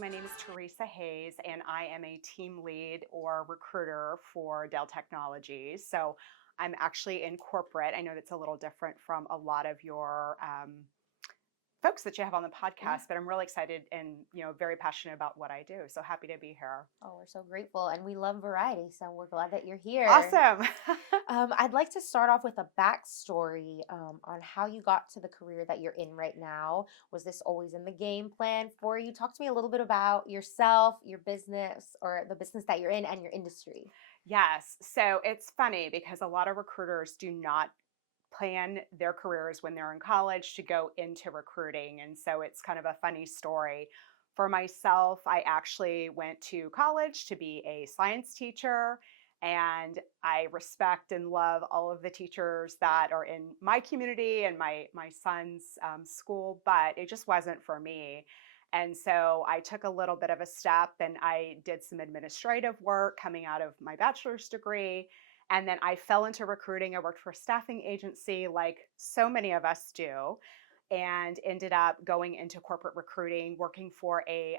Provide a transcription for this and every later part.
My name is Teresa Hayes, and I am a team lead or recruiter for Dell Technologies. So I'm actually in corporate. I know that's a little different from a lot of your folks that you have on the podcast, but I'm really excited and very passionate about what I do. So happy to be here. Oh, we're so grateful, and we love variety, so we're glad that you're here. Awesome. I'd like to start off with a backstory on how you got to the career that you're in right now. Was this always in the game plan for you? Talk to me a little bit about yourself, your business, or the business that you're in, and your industry. Yes. So it's funny because a lot of recruiters do not plan their careers when they're in college to go into recruiting. And so it's kind of a funny story. For myself, I actually went to college to be a science teacher. And I respect and love all of the teachers that are in my community and my son's school, but it just wasn't for me. And so I took a little bit of a step and I did some administrative work coming out of my bachelor's degree. And then I fell into recruiting. I worked for a staffing agency like so many of us do, and ended up going into corporate recruiting, working for a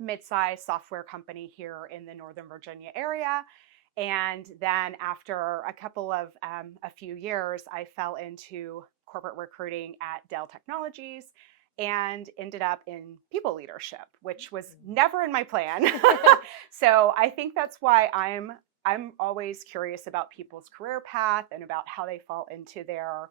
mid-sized software company here in the Northern Virginia area. And then after a few years, I fell into corporate recruiting at Dell Technologies and ended up in people leadership, which was never in my plan. So I think that's why I'm always curious about people's career path and about how they fall into their,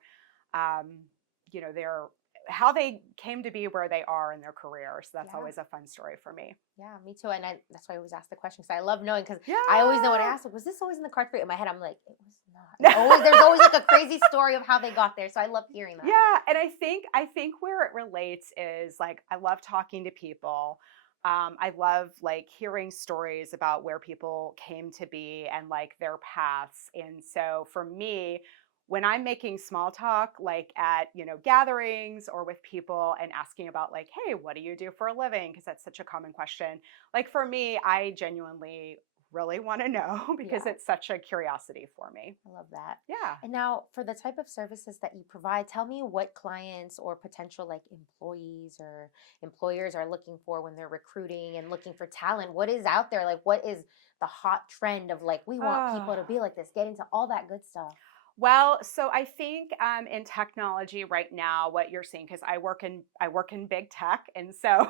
how they came to be where they are in their career. So that's always a fun story for me. Yeah, me too. And that's why I always ask the question, because I love knowing, because Yeah. I always know when I ask, was this always in the cards for you? In my head, I'm like, it was not. There's always like a crazy story of how they got there. So I love hearing that. Yeah. And I think where it relates is like, I love talking to people. I love like hearing stories about where people came to be and like their paths. And so for me, when I'm making small talk, like at, gatherings or with people and asking about like, hey, what do you do for a living? Because that's such a common question. Like for me, I genuinely really want to know because it's such a curiosity for me. I love that. Yeah. And now for the type of services that you provide, tell me what clients or potential like employees or employers are looking for when they're recruiting and looking for talent. What is out there? Like, what is the hot trend of like, we want people to be like this, get into all that good stuff? Well, so I think in technology right now, what you're seeing, because I work in big tech, and so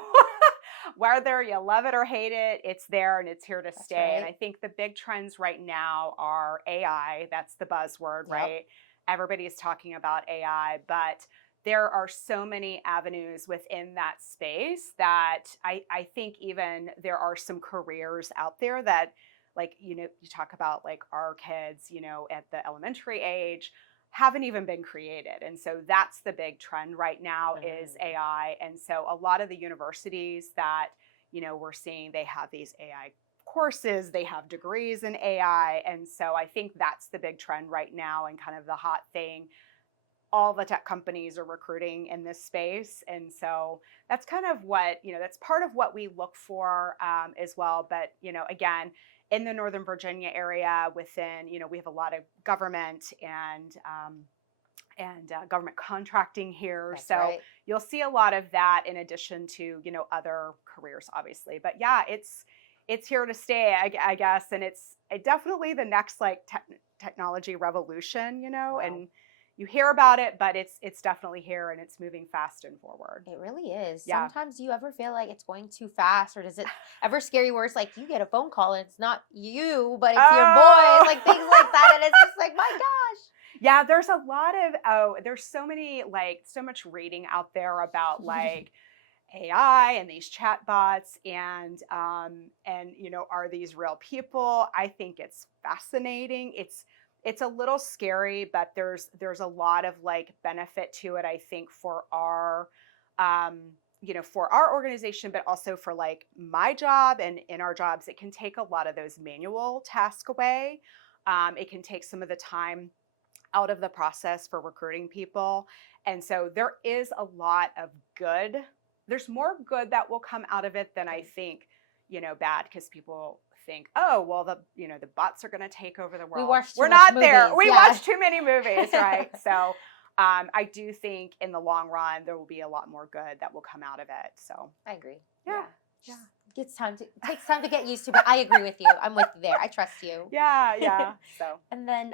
whether you love it or hate it, it's there and it's here to stay. right. And I think the big trends right now are AI. That's the buzzword, right? Everybody's talking about AI, but there are so many avenues within that space that I think even there are some careers out there that, like, you talk about like our kids, at the elementary age haven't even been created. And so that's the big trend right now is AI. And so a lot of the universities that, we're seeing, they have these AI courses, they have degrees in AI. And so I think that's the big trend right now and kind of the hot thing. All the tech companies are recruiting in this space. And so that's kind of what, that's part of what we look for as well. But, again, in the Northern Virginia area within, we have a lot of government and government contracting here. So you'll see a lot of that in addition to, other careers, obviously. But yeah, it's here to stay, I guess. And it's definitely the next like technology revolution, and you hear about it, but it's definitely here and it's moving fast and forward. It really is. Yeah. Sometimes do you ever feel like it's going too fast, or does it ever scare you where it's like you get a phone call and it's not you, but it's your voice, like things like that, and it's just like, my gosh. Yeah, there's a lot of, there's so much reading out there about like AI and these chatbots and are these real people? I think it's fascinating. It's a little scary, but there's a lot of like benefit to it, I think, for our for our organization, but also for like my job and in our jobs. It can take a lot of those manual tasks away. It can take some of the time out of the process for recruiting people. And so there is a lot of good. There's more good that will come out of it than I think, bad, because people think, oh, well, the bots are going to take over the world. We're not there. We watch too many movies, right? So I do think in the long run, there will be a lot more good that will come out of it. So I agree. Yeah. Yeah. Takes time to get used to, but I agree with you. I'm with you there. I trust you. Yeah. So, And then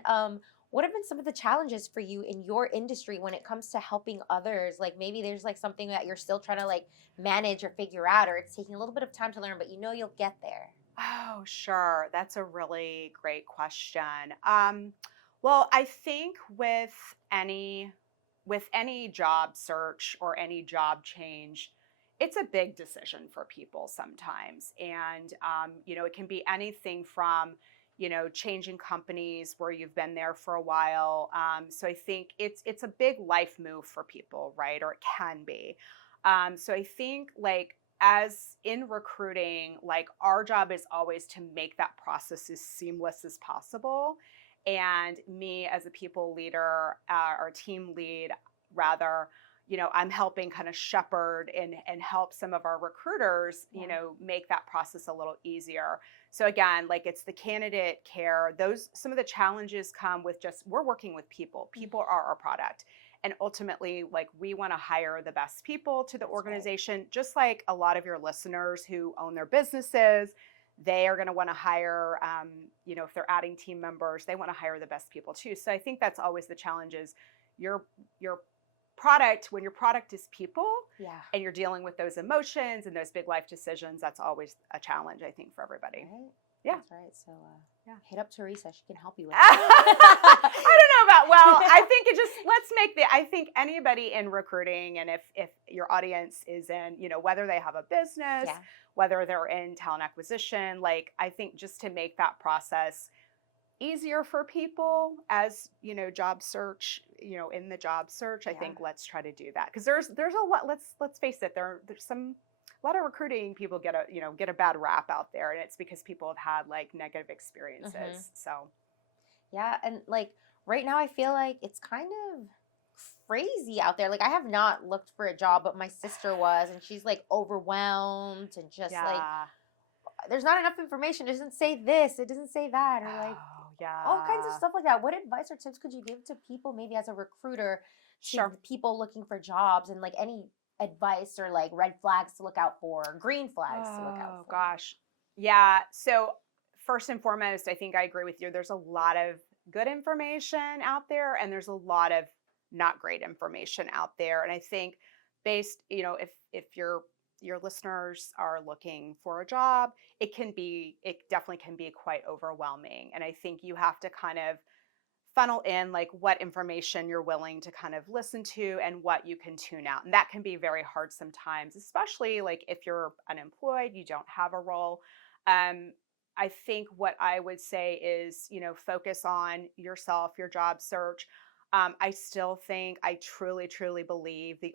what have been some of the challenges for you in your industry when it comes to helping others? Like maybe there's like something that you're still trying to like manage or figure out, or it's taking a little bit of time to learn, but you know you'll get there. oh, sure. That's a really great question. Well, I think any with any job search or any job change, it's a big decision for people sometimes, and it can be anything from changing companies where you've been there for a while. So I think it's a big life move for people, right? Or it can be. So I think like as in recruiting, like our job is always to make that process as seamless as possible. And me as a people leader, or team lead, rather, I'm helping kind of shepherd and help some of our recruiters, make that process a little easier. So again, like it's the candidate care. Some of the challenges come with just we're working with people. People are our product. And ultimately, like we want to hire the best people to the That's right. organization, just like a lot of your listeners who own their businesses. They are going to want to hire, if they're adding team members, they want to hire the best people too. So I think that's always the challenge is your product, when your product is people Yeah. and you're dealing with those emotions and those big life decisions, that's always a challenge, I think, for everybody. Right? Yeah. That's right. So Yeah. hit up Teresa. She can help you with I that. don't know about, well, I think I think anybody in recruiting, and if your audience is in, whether they have a business, Yeah. whether they're in talent acquisition, like I think just to make that process easier for people as job search, in the job search, I Yeah. think let's try to do that, because there's a lot. Let's face it, there's a lot of recruiting people get a bad rap out there, and it's because people have had like negative experiences. So Yeah, and like right now I feel like it's kind of crazy out there. Like I have not looked for a job, but my sister was, and she's like overwhelmed and just like yeah. there's not enough information. It doesn't say this, it doesn't say that, or like Oh all kinds of yeah. stuff like that. What advice or tips could you give to people maybe as a recruiter to Sure. people looking for jobs, and like any advice or like red flags to look out for, green flags to look out Oh for? gosh. Yeah. So first and foremost, I think I agree with you. There's a lot of good information out there, and there's a lot of not great information out there. And I think based, if your listeners are looking for a job, it definitely can be quite overwhelming. And I think you have to kind of funnel in like what information you're willing to kind of listen to and what you can tune out. And that can be very hard sometimes, especially like if you're unemployed, you don't have a role. Um, I think what I would say is, focus on yourself, your job search. I still think, I truly, truly believe the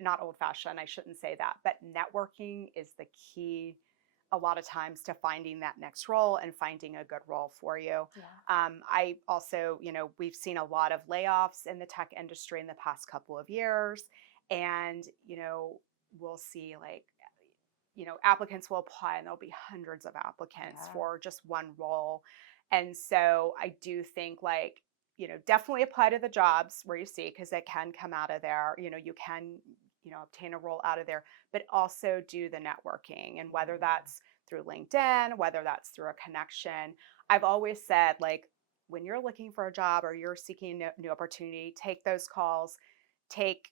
not old fashioned, I shouldn't say that, but networking is the key a lot of times to finding that next role and finding a good role for you. Yeah. I also, we've seen a lot of layoffs in the tech industry in the past couple of years. And, we'll see like, applicants will apply and there'll be hundreds of applicants Yeah. for just one role. And so I do think like, definitely apply to the jobs where you see, because it can come out of there. You can, obtain a role out of there, but also do the networking. And whether that's through LinkedIn, whether that's through a connection, I've always said, like, when you're looking for a job or you're seeking a new opportunity, take those calls, take,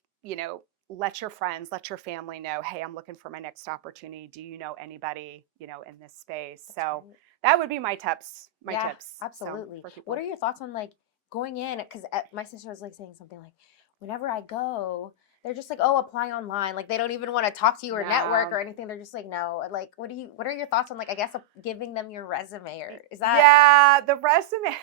let your friends, let your family know, hey, I'm looking for my next opportunity. Do you know anybody, in this space? That's So right. that would be my tips. Yeah, So, absolutely. for What people. are your thoughts on like going in? Because my sister was like saying something like, whenever I go, they're just like, oh, apply online. Like they don't even want to talk to you or network No. or anything. They're just like, no. Like, what are your thoughts on like, I guess giving them your resume, or is that? Yeah, the resume.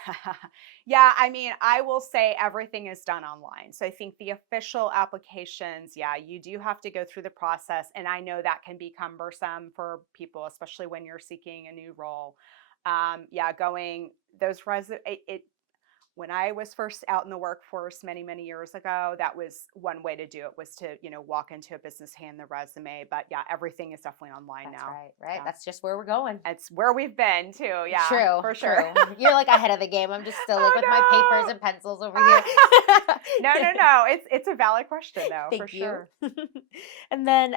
Yeah, I mean, I will say everything is done online. So I think the official applications, yeah, you do have to go through the process. And I know that can be cumbersome for people, especially when you're seeking a new role. Yeah, going those when I was first out in the workforce many, many years ago, that was one way to do it, was to, walk into a business, hand the resume. But yeah, everything is definitely online That's now. right. Yeah. That's just where we're going. It's where we've been too. Yeah, True, for sure. true. You're like ahead of the game. I'm just still like with my papers Oh, and pencils over no. here. No. It's a valid question though, for Thank you. sure. And then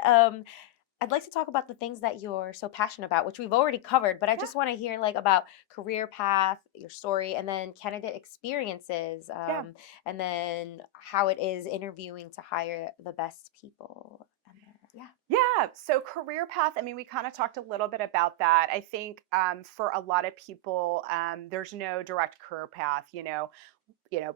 I'd like to talk about the things that you're so passionate about, which we've already covered, but I Yeah. just want to hear like about career path, your story, and then candidate experiences, Yeah. and then how it is interviewing to hire the best people. And yeah. Yeah. So career path, I mean, we kind of talked a little bit about that. I think for a lot of people, there's no direct career path.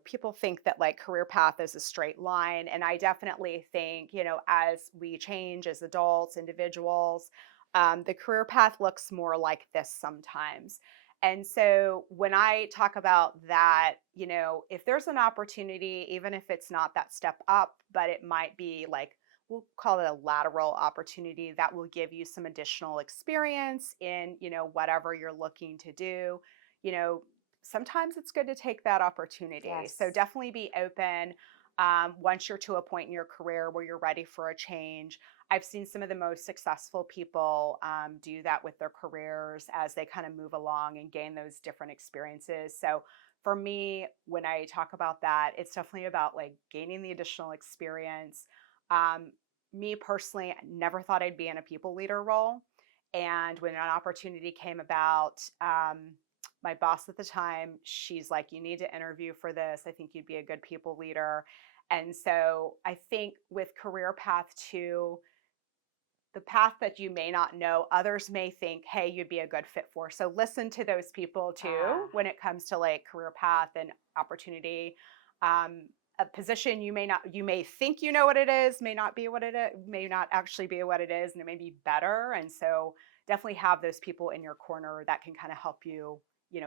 People think that like career path is a straight line. And I definitely think, as we change as adults, individuals, the career path looks more like this sometimes. And so when I talk about that, if there's an opportunity, even if it's not that step up, but it might be like, we'll call it a lateral opportunity that will give you some additional experience in, whatever you're looking to do, you know, sometimes it's good to take that opportunity. So Yes. definitely be open once you're to a point in your career where you're ready for a change. I've seen some of the most successful people do that with their careers as they kind of move along and gain those different experiences. So for me, when I talk about that, it's definitely about like gaining the additional experience. Um, Me personally, I never thought I'd be in a people leader role. And when an opportunity came about, my boss at the time, she's like, you need to interview for this. I think you'd be a good people leader. And so I think with career path too, the path that you may not know, others may think, hey, you'd be a good fit for. So listen to those people too Ah, when it comes to like career path and opportunity. A position you may think you know what it is, may not be what it is, may not actually be what it is, and it may be better. And so definitely have those people in your corner that can kind of help you,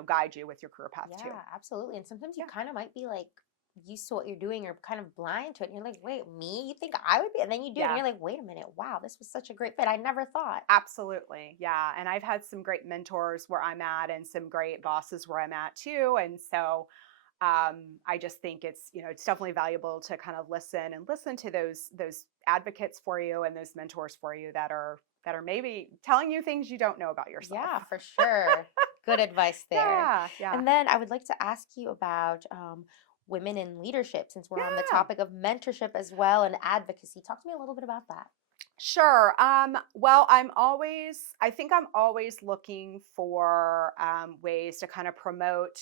guide you with your career path too. yeah, absolutely. And sometimes you Yeah. kind of might be like used to what you're doing or kind of blind to it. And you're like, wait, me? You think I would be? And then you do it and Yeah. you're like, wait a minute, wow, this was such a great fit. I never thought. Absolutely. Yeah. And I've had some great mentors where I'm at and some great bosses where I'm at too. And so I just think it's definitely valuable to kind of listen to those advocates for you and those mentors for you that are maybe telling you things you don't know about yourself. Yeah, for sure. Good advice there. Yeah, yeah, And then I would like to ask you about women in leadership, since we're on the yeah. topic of mentorship as well and advocacy. Talk to me a little bit about that. Sure. Well, I think I'm always looking for ways to kind of promote,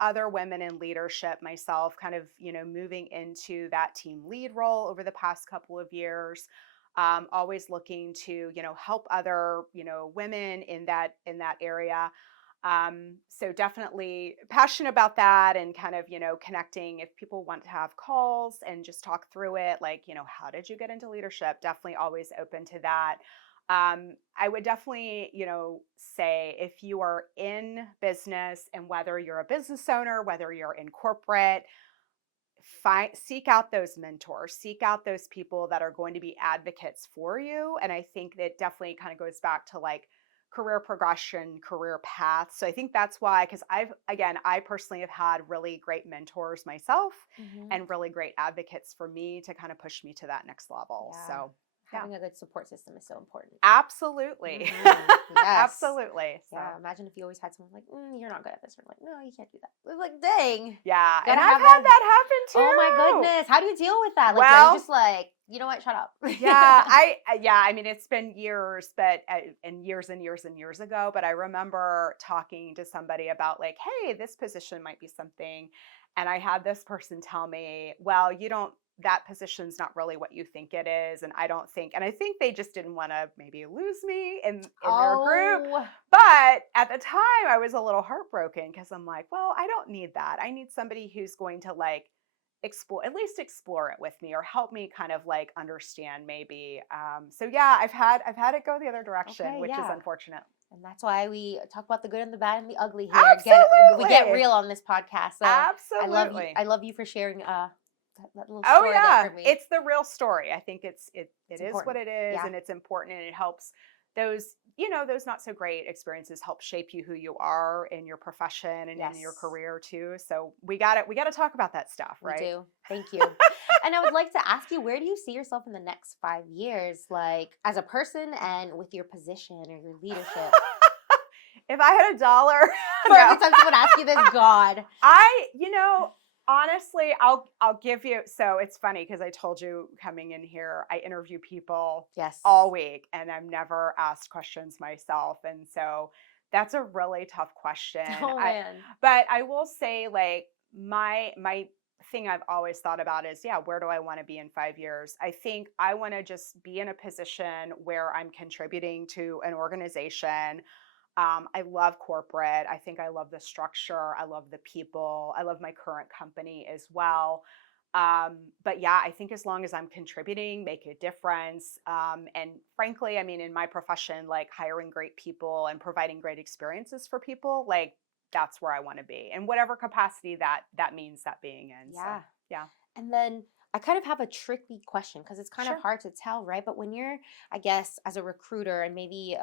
other women in leadership myself, kind of, moving into that team lead role over the past couple of years. Always looking to, help other, women in that area. So definitely passionate about that and kind of, connecting if people want to have calls and just talk through it, like, how did you get into leadership? Definitely always open to that. I would definitely, say if you are in business and whether you're a business owner, whether you're in corporate, seek out those mentors, seek out those people that are going to be advocates for you. And I think that definitely kind of goes back to like career progression, career path. So I think that's why, because I personally have had really great mentors myself Hmm. and really great advocates for me to kind of push me to that next level. Yeah. So yeah, Having a good support system is so important. absolutely. Yes. Absolutely. So Yeah. Imagine if you always had someone like, you're not good at this. Or like, no, you can't do that. We're like, dang. yeah, and Gotta I've have had that. that happen Oh my too. goodness. How do you deal with that? Like, are you Well, just like, you know what? Shut up. yeah, I mean, it's been years, but and years and years and years ago. But I remember talking to somebody about like, hey, this position might be something, and I had this person tell me, well, you don't. That position's not really what you think it is, and I think they just didn't want to maybe lose me in their group. Oh, But at the time, I was a little heartbroken because I'm like, well, I don't need that. I need somebody who's going to like at least explore it with me or help me kind of like understand maybe. So yeah, I've had it go the other direction, okay. which is Yeah. unfortunate. And that's why we talk about the good and the bad and the ugly here. We get Absolutely. real on this podcast. So I love you. Absolutely. I love you for sharing that little Oh story there yeah, for me. it's the real story. I think it It's is what important. it is, Yeah. and it's important, and it helps those those not so great experiences help shape you who you are in your profession and in your Yes, career too. So we got to talk about that stuff, we right? do. Thank you. And I would like to ask you, where do you see yourself in the next 5 years, like as a person and with your position or your leadership? If I had a dollar, For no. every time someone asks you this, God. I, you know, Honestly, I'll give you, so it's funny because I told you coming in here, I interview people Yes. all week and I'm never asked questions myself. And so that's a really tough question. Oh man. But I will say, like, my thing I've always thought about is, yeah, where do I want to be in 5 years? I think I want to just be in a position where I'm contributing to an organization. I love corporate. I think I love the structure. I love the people. I love my current company as well. But yeah, I think as long as I'm contributing, make a difference. And frankly, I mean, in my profession, like hiring great people and providing great experiences for people, like that's where I want to be, in whatever capacity that means that being in. Yeah. So yeah, And then I kind of have a tricky question because it's kind of sure. hard to tell, right? But when you're, I guess, as a recruiter and maybe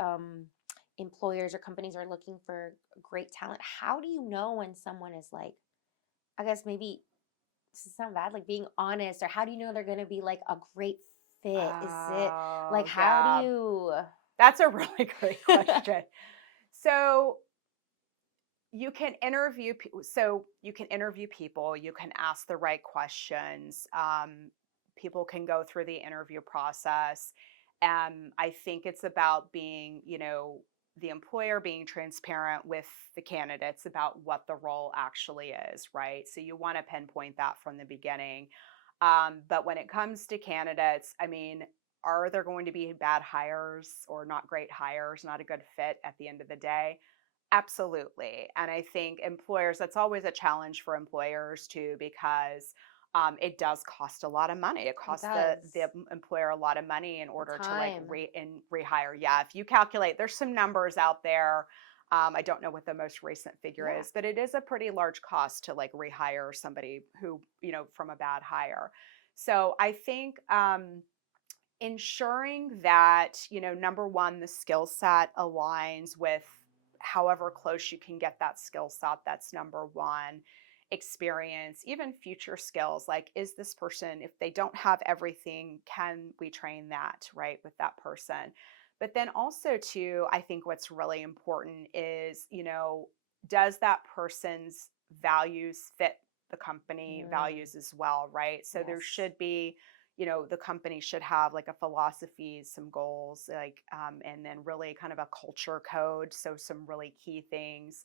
employers or companies are looking for great talent, how do you know when someone is like, I guess maybe this sound bad, like being honest, or how do you know they're going to be like a great fit? Is it like, Oh how do yeah, you? that's a really great question. So you can interview people, you can ask the right questions. People can go through the interview process. I think it's about being, the employer being transparent with the candidates about what the role actually is, right? So you want to pinpoint that from the beginning. But when it comes to candidates, I mean, are there going to be bad hires or not great hires, not a good fit at the end of the day? Absolutely. And I think employers, that's always a challenge for employers too, because it does cost a lot of money. It It costs the does. employer a lot of money in The order to like time. rehire. Yeah, if you calculate, there's some numbers out there. I don't know what the most recent figure Yeah. is, but it is a pretty large cost to like rehire somebody who, from a bad hire. So I think ensuring that, number one, the skill set aligns with however close you can get that skill set. That's number one. Experience, even future skills. Like, is this person, if they don't have everything, can we train that, right, with that person? But then also, too, I think what's really important is, does that person's values fit the company Mm, values as well, right? So there yes. should be, the company should have like a philosophy, some goals, like, and then really kind of a culture code. So some really key things.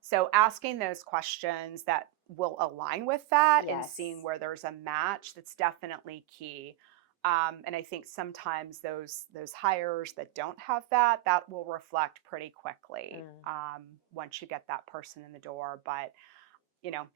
So asking those questions that will align with that and seeing Yes. where there's a match, that's definitely key. And I think sometimes those hires that don't have that, that will reflect pretty quickly Mm, once you get that person in the door. But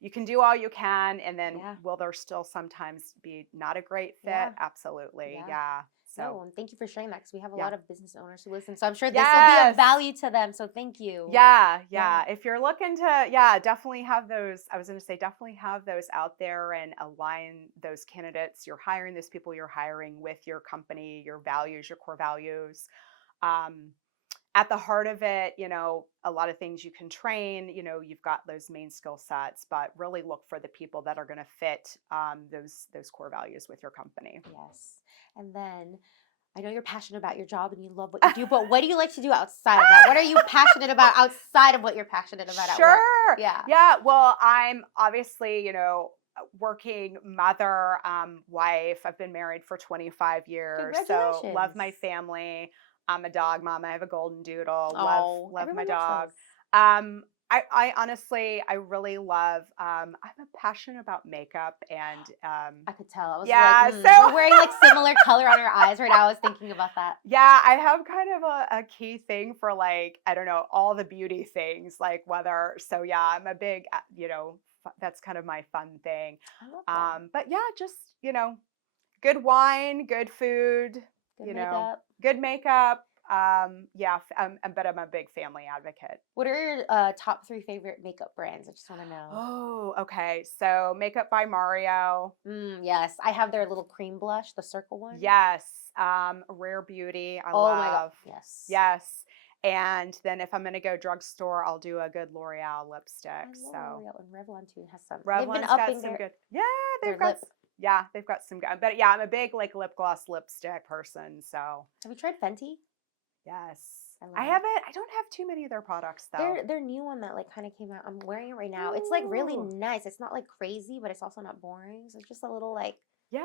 you can do all you can, and then yeah. will there still sometimes be not a great fit? Yeah. Absolutely. Yeah. Yeah. So, No, and thank you for sharing that because we have a yeah. lot of business owners who listen. So I'm sure this will be of Yes. value to them. So thank you. Yeah, Yeah. yeah. If you're looking to, yeah, definitely have those. I was going to say, definitely have those out there and align those candidates you're hiring, those people you're hiring with your company, your values, your core values. Um, at the heart of it, a lot of things you can train, you've got those main skill sets, but really look for the people that are going to fit those core values with your company. Yes. And then I know you're passionate about your job and you love what you do, but what do you like to do outside of that? What are you passionate about outside of what you're passionate about at work? Sure. Yeah. Yeah. Well, I'm obviously, working mother, wife. I've been married for 25 years. So love my Congratulations. family. I'm a dog mom. I have a golden doodle. Oh, Love my everyone loves dog. those. I honestly, I really love, I'm a passionate about makeup and, I could tell. I was like, yeah, we're so wearing like similar color on our eyes right now. I was thinking about that. yeah, I have kind of a key thing for like, I don't know, all the beauty things, like whether, so yeah, I'm a big, that's kind of my fun thing. I love that. But yeah, just, good wine, good food, Good you know, makeup. good makeup. Yeah, but I'm a big family advocate. What are your top three favorite makeup brands? I just want to know. Oh, okay. So Makeup by Mario. Yes, I have their little cream blush, the circle one. Yes. Rare Beauty, I Oh my God. love. Yes. Yes. And then if I'm gonna go drugstore, I'll do a good L'Oreal lipstick. I love So L'Oreal and Revlon too has some. They've been Revlon's got upping some their good. Yeah, their they've got. lip. Yeah, they've got some good. But yeah, I'm a big like lip gloss lipstick person. So Have you tried Fenty? yes. I love I it. haven't. I don't have too many of their products though. Their new one that like kind of came out. I'm wearing it right now. It's like really Ooh. nice. It's not like crazy, but it's also not boring. So it's just a little like Yeah, I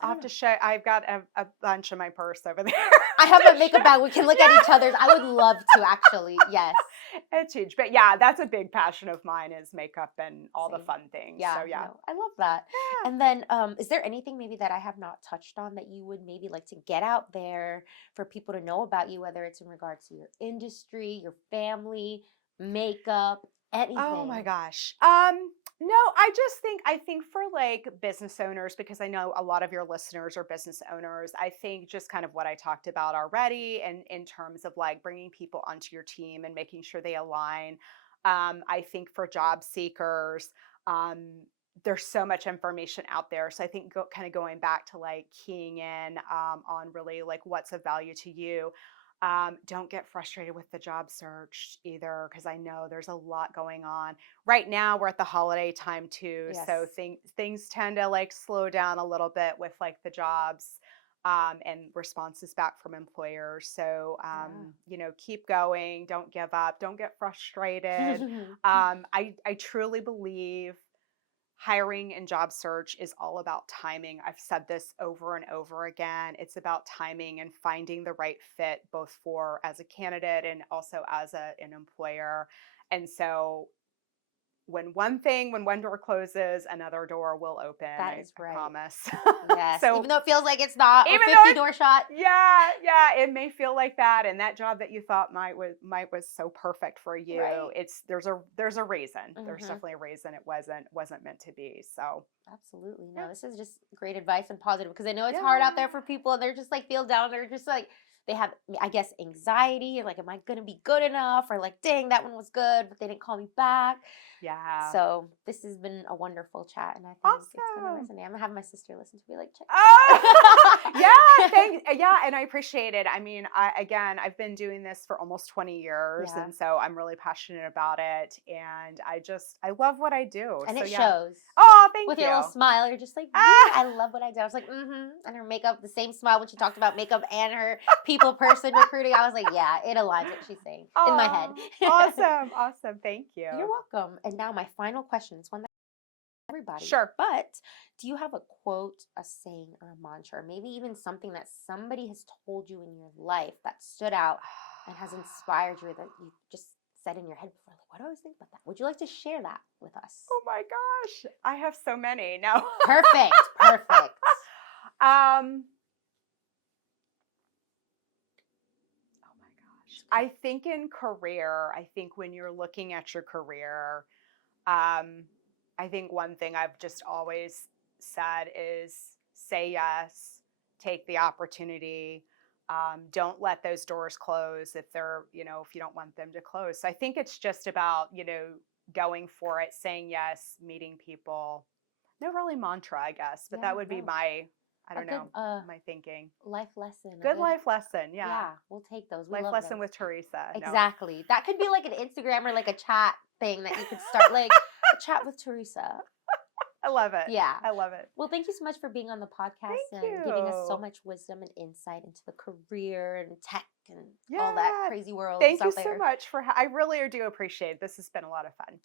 I'll don't have to know. show. I've got a bunch in my purse over there. I have to my makeup show. bag. We can look at Yeah. each other's. I would love to actually. Yes. It's huge. But yeah, that's a big passion of mine is makeup and all the Same. fun things. So Yeah, yeah. no, I love that. Yeah. And then, is there anything maybe that I have not touched on that you would maybe like to get out there for people to know about you, whether it's in regards to your industry, your family, makeup, Oh my anything? gosh. No, I think for like business owners, because I know a lot of your listeners are business owners, I think just kind of what I talked about already and in terms of like bringing people onto your team and making sure they align. I think for job seekers, um, there's so much information out there. So I think kind of going back to like keying in on really like what's of value to you. Don't get frustrated with the job search either, because I know there's a lot going on. Right now, we're at the holiday time too, Yes. so things tend to like slow down a little bit with like the jobs and responses back from employers. So keep going, don't give up, don't get frustrated. Yeah. I truly believe hiring and job search is all about timing. I've said this over and over again. It's about timing and finding the right fit, both for as a candidate and also as an employer. And so when one door closes, another door will open. That I is right. promise. Yes. So Even though it feels like it's not a even though 50 door shot. yeah, it may feel like that, and that job that you thought might was so perfect for you. Right. There's a reason. There's Hmm. definitely a reason it wasn't meant to be. So Absolutely. yeah, No, this is just great advice and positive because I know it's hard out there yeah. for people and they're just like feel down. They're just like, they have, I guess, anxiety and like, am I going to be good enough? Or like, dang, that one was good, but they didn't call me back. Yeah. So this has been a wonderful chat and I think it's going to Awesome. resonate. I'm going to have my sister listen to be like, check Oh, this yeah, out. yeah, and I appreciate it. I mean, I've been doing this for almost 20 years, Yeah. and so I'm really passionate about it, and I love what I do. And So it yeah. shows. Oh, thank With your little you. smile, you're just like, really? Ah! I love what I do. I was like, mm-hmm. And her makeup, the same smile when she talked about makeup and her people person recruiting. I was like, yeah, it aligns what she's saying in my head. Oh, awesome, awesome. Thank You're you. welcome. And now my final question is one that everybody. Sure. But do you have a quote, a saying, or a mantra, or maybe even something that somebody has told you in your life that stood out and has inspired you that you just said in your head before? Like, what do I always think about that? Would you like to share that with us? Oh my gosh, I have so many now. Perfect. Perfect. Um, oh my gosh. I think in career, I think when you're looking at your career, I think one thing I've just always said is say yes, take the opportunity. Don't let those doors close if if you don't want them to close. So I think it's just about, going for it, saying yes, meeting people. No really mantra, I guess, but that Yeah, would be no. I A don't good know, my thinking. life lesson. A Good good, life lesson. Yeah. yeah, we'll take those. We Life love lesson those. with Teresa. No. Exactly. That could be like an Instagram or like a chat thing that you could start, like a chat with Teresa. I love it. Yeah. I love it. Well, thank you so much for being on the podcast Thank and giving us so you. much wisdom and insight into the career and tech and all that Yeah. crazy world Thank you out so there. much I really do appreciate it. This has been a lot of fun.